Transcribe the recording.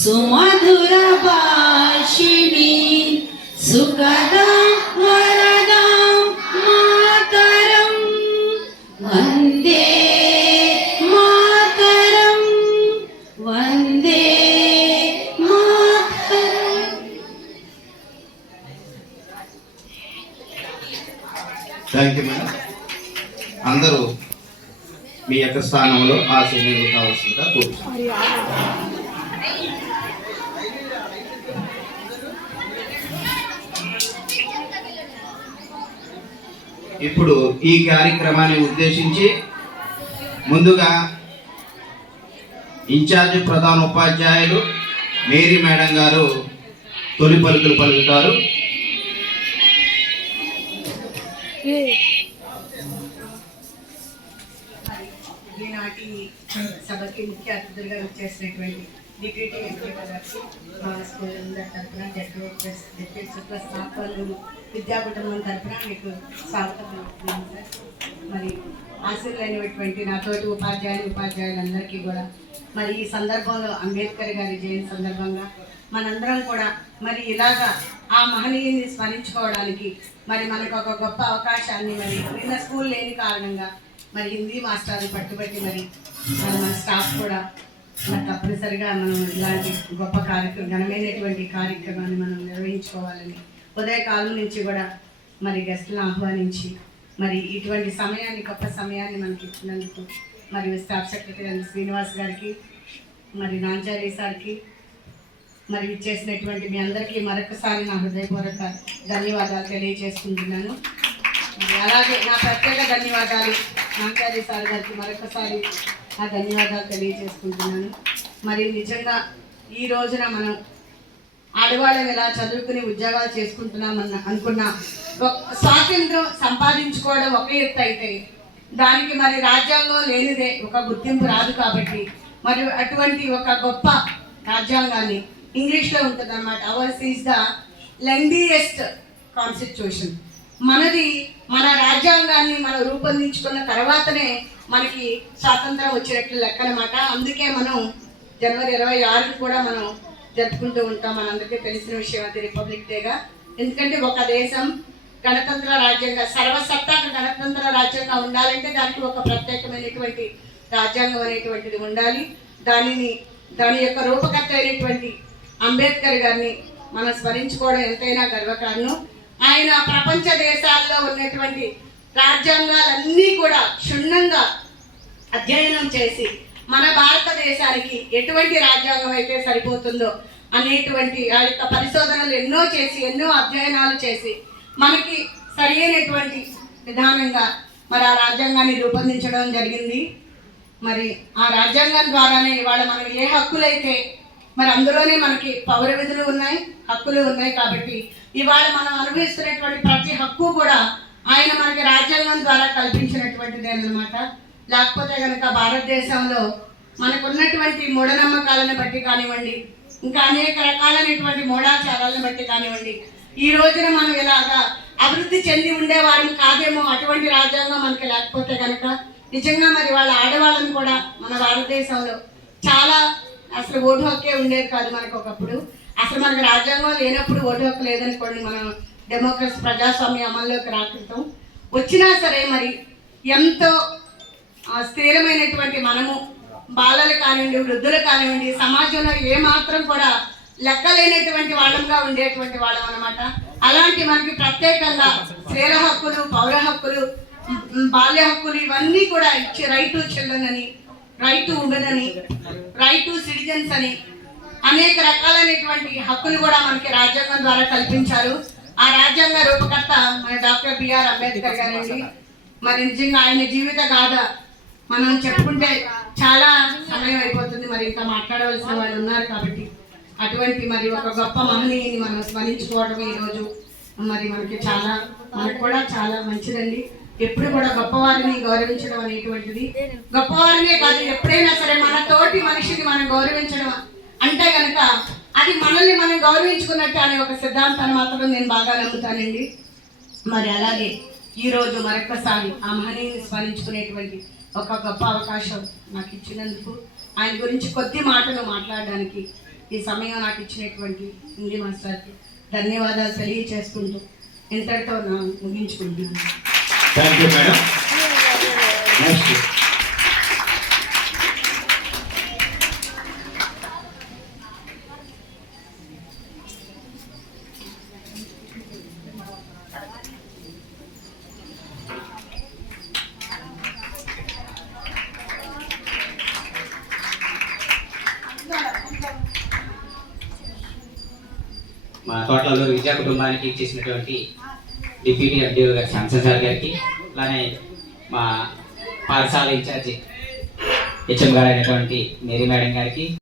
సుమధుర భాషిణి సుఖద వరద మాతరం వందే మాతరం వందే మాతరం. Thank you madam. అందరూ మీ యొక్క స్థానంలో ఆశీర్వాదం కావాల్సిందిగా కోరుతున్నాను. ఇప్పుడు ఈ కార్యక్రమాన్ని ఉద్దేశించి ముందుగా ఇన్ఛార్జ్ ప్రధాన ఉపాధ్యాయులు మేరీ మేడం గారు తొలి పలుకులు పలుకుతారు. ఈనాటి సభకి ముఖ్య అతిథులుగా వచ్చేసినటువంటి డిప్యూటీ ఎంపీ గారికి మా స్కూల్ తరఫున జడ్పీ స్టాఫ్ వాళ్ళు విద్యా కుటుంబం తరఫున మీకు స్వాగతం చెప్తున్నాను సార్. మరి ఆశీర్లైనటువంటి నా తోటి ఉపాధ్యాయులందరికీ కూడా మరి ఈ సందర్భంలో అంబేద్కర్ గారి జయంతి సందర్భంగా మనందరం కూడా మరి ఇలాగా ఆ మహనీయుని స్మరించుకోవడానికి మరి మనకు ఒక గొప్ప అవకాశాన్ని మరి నిన్న స్కూల్ లేని కారణంగా మరి హిందీ మాస్టర్ని పట్టుబట్టి మరి మన స్టాఫ్ కూడా మరి తప్పనిసరిగా మనం ఇలాంటి గొప్ప ఘనమైనటువంటి కార్యక్రమాన్ని మనం నిర్వహించుకోవాలని ఉదయకాలం నుంచి కూడా మరి గెస్టులను ఆహ్వానించి మరి ఇటువంటి సమయాన్ని గొప్ప సమయాన్ని మనకి ఇచ్చినందుకు మరి స్టాఫ్ సెక్రటరీ శ్రీనివాస్ గారికి మరి నాంచారి సార్కి మరి ఇచ్చేసినటువంటి మీ అందరికీ మరొకసారి నా హృదయపూర్వక ధన్యవాదాలు తెలియజేసుకుంటున్నాను. అలాగే నా ప్రత్యేక ధన్యవాదాలు నాంచారి సార్ గారికి మరొకసారి నా ధన్యవాదాలు తెలియజేసుకుంటున్నాను. మరి నిజంగా ఈ రోజున మనం ఆడవాళ్ళని ఎలా చదువుకుని ఉద్యోగాలు చేసుకుంటున్నామన్న అనుకున్న స్వాతంత్రం సంపాదించుకోవడం ఒక ఎత్తు అయితే దానికి మరి రాజ్యాంగం లేనిదే ఒక గుర్తింపు రాదు. కాబట్టి మరి అటువంటి ఒక గొప్ప రాజ్యాంగాన్ని ఇంగ్లీష్లో ఉంటుంది అన్నమాట. Ours is the lengthiest constitution. మనది మన రాజ్యాంగాన్ని మనం రూపొందించుకున్న తర్వాతనే మనకి స్వాతంత్రం వచ్చినట్లు లెక్క అనమాట. అందుకే మనం జనవరి 26 కూడా మనం జరుపుకుంటూ ఉంటాం. మనందరికీ తెలిసిన విషయం అది రిపబ్లిక్ డేగా. ఎందుకంటే ఒక దేశం గణతంత్ర రాజ్యంగా సర్వసత్తాక గణతంత్ర రాజ్యంగా ఉండాలంటే దానికి ఒక ప్రత్యేకమైనటువంటి రాజ్యాంగం అనేటువంటిది ఉండాలి. దాని యొక్క రూపకర్త అయినటువంటి అంబేద్కర్ గారిని మనం స్మరించుకోవడం ఎంతైనా గర్వకారణం. ఆయన ప్రపంచ దేశాల్లో ఉన్నటువంటి రాజ్యాంగాలన్నీ కూడా క్షుణ్ణంగా అధ్యయనం చేసి మన భారతదేశానికి ఎటువంటి రాజ్యాంగం అయితే సరిపోతుందో అనేటువంటి ఆ యొక్క పరిశోధనలు ఎన్నో చేసి ఎన్నో అధ్యయనాలు చేసి మనకి సరి అయినటువంటి విధానంగా మరి ఆ రాజ్యాంగాన్ని రూపొందించడం జరిగింది. మరి ఆ రాజ్యాంగం ద్వారానే ఇవాళ మనం ఏ హక్కులైతే మరి అందులోనే మనకి పౌర విధులు ఉన్నాయి, హక్కులు ఉన్నాయి. కాబట్టి ఇవాళ మనం అనుభవిస్తున్నటువంటి ప్రతి హక్కు కూడా ఆయన మనకి రాజ్యాంగం ద్వారా కల్పించినటువంటిదేనమాట. లేకపోతే కనుక భారతదేశంలో మనకున్నటువంటి మూఢనమ్మకాలను బట్టి కానివ్వండి, ఇంకా అనేక రకాలైనటువంటి మూఢాచారాలను బట్టి కానివ్వండి, ఈ రోజున మనం ఇలాగా అభివృద్ధి చెంది ఉండేవారం కాదేమో. అటువంటి రాజ్యాంగం మనకి లేకపోతే కనుక నిజంగా మరి వాళ్ళ ఆడవాళ్ళని కూడా మన భారతదేశంలో చాలా అసలు ఓటు హక్కే ఉండేది కాదు మనకు ఒకప్పుడు. అసలు మనకు రాజ్యాంగం లేనప్పుడు ఓటు హక్కు లేదనుకోండి, మనం డెమోక్రసీ ప్రజాస్వామ్య అమల్లోకి రాకృతం వచ్చినా సరే మరి ఎంతో స్థిరమైనటువంటి మనము బాలలు కానివ్వండి, వృద్ధులు కానివ్వండి, సమాజంలో ఏమాత్రం కూడా లెక్కలేనటువంటి వాళ్ళంగా ఉండేటువంటి వాళ్ళం అనమాట. అలాంటి మనకి ప్రత్యేకంగా స్త్రీల హక్కులు, పౌర హక్కులు, బాల్య హక్కులు ఇవన్నీ కూడా ఇచ్చి రైట్ టు చిల్డ్రన్ అని, రైట్ టు ఉమెన్ అని, రైట్ టు సిటిజన్స్ అని అనేక రకాలైనటువంటి హక్కులు కూడా మనకి రాజ్యాంగం ద్వారా కల్పించారు. ఆ రాజ్యాంగ రూపకర్త మన డాక్టర్ బిఆర్ అంబేద్కర్ గారండి. మరి నిజంగా ఆయన జీవిత గాథ మనం చెప్పుకుంటే చాలా సమయం అయిపోతుంది. మరి ఇంకా మాట్లాడవలసిన వాళ్ళు ఉన్నారు కాబట్టి అటువంటి మరి ఒక గొప్ప మహనీయుని మనం స్మరించుకోవడం ఈరోజు మరి మనకు కూడా చాలా మంచిదండి. ఎప్పుడు కూడా గొప్పవారిని గౌరవించడం అనేటువంటిది, గొప్పవారినే కాదు ఎప్పుడైనా సరే మన తోటి మనిషిని మనం గౌరవించడం అంటే కనుక అది మనల్ని మనం గౌరవించుకున్నట్టు అనే ఒక సిద్ధాంతాన్ని మాత్రం నేను బాగా నమ్ముతానండి. మరి అలాగే ఈరోజు మరొకసారి ఆ మహనీయుని స్మరించుకునేటువంటి ఒక గొప్ప అవకాశం నాకు ఇచ్చినందుకు, ఆయన గురించి కొద్ది మాటలు మాట్లాడడానికి ఈ సమయం నాకు ఇచ్చినటువంటి హిందీ మాస్టర్కి ధన్యవాదాలు తెలియచేసుకుంటూ ఇంతటితో ముగించుకుంటున్నాను. Thank you madam. నెక్స్ట్ మా తోటలలో విద్యా కుటుంబానికి ఇచ్చేసినటువంటి డిప్యూటీ ఎండిఓ గారి శాంసన్ సార్ గారికి, అలానే మా పాఠశాల ఇన్ఛార్జి హెచ్ఎం గారు అయినటువంటి మేరీ మేడం గారికి,